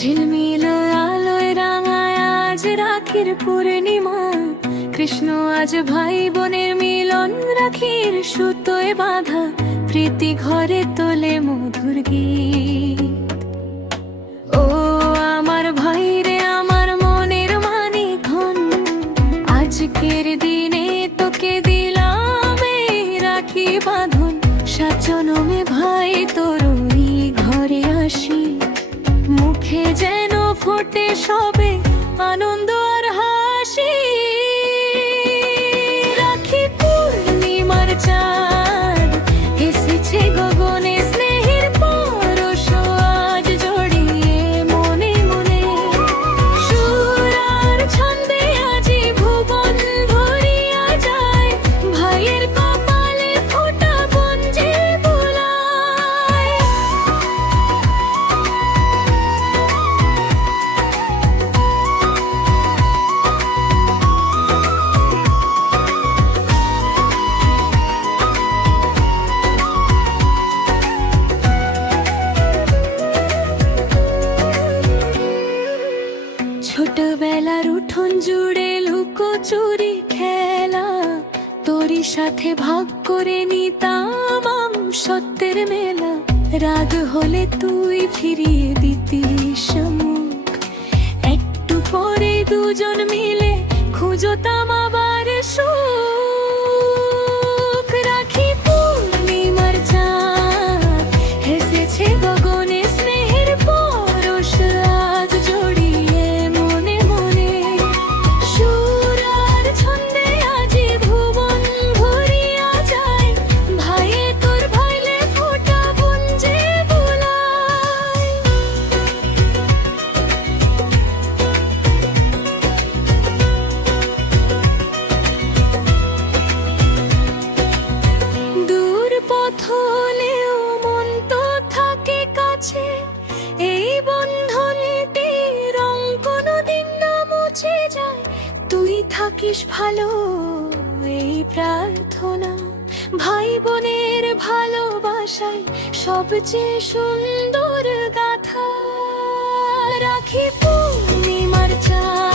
ঝিলমিল আলোয় রাঙায় আজ রাখির পূর্ণিমা। কৃষ্ণ আজ ভাই বোনের মিলন, রাখির সুতোয় বাঁধা প্রীতি ঘরে তোলে মধুর গীত। ও আমার ভাই রে, আমার মনের মানিকধন, আজকের দিনে তোকে দিলাম এই রাখি বাঁধন। সাত জনমে ভাই তোর ওই ঘরে আসি, মুখে যেন ফোটে সবে আনন্দ আর হাসি। রাখি পূর্ণিমার চাঁদ এসেছে গগনে, স্নেহের পরশ আজ জড়িয়ে মনে মনে। সুর আর ছন্দে আজি ভুবন ভরিয়া যায়, ভাইয়ের কপালে ফোঁটা বোন যে বোলায়। ছোটবেলার উঠোন জুড়ে লুকোচুরি খেলা, তোরই সাথে ভাগ করে নিতাম সত্যের মেলা। রাগ হলে তুই ফিরিয়ে দিতিস মুখ, একটু পরে দুজন মিলে খুঁজতাম আবার সুখ। রাখি পূর্ণিমার চাঁদ এসেছে গগনে, স্নেহের পরশ আজ জড়িয়ে মনে মনে। সুর আর ছন্দে আজি ভুবন ভরিয়া যায়, ভাইয়ে তোর ভাইলে ফোঁটা বোন যে বোলায়। দূর পথ হলেও মন তো থাকে কাছে, এই বন্ধনটি রং কোনোদিন না মুছে যায়। তুই থাকিস ভালো এই প্রার্থনা, ভাই বোনের ভালোবাসায় সবচেয়ে সুন্দর গাথা। রাখি পূর্ণিমার চাঁদ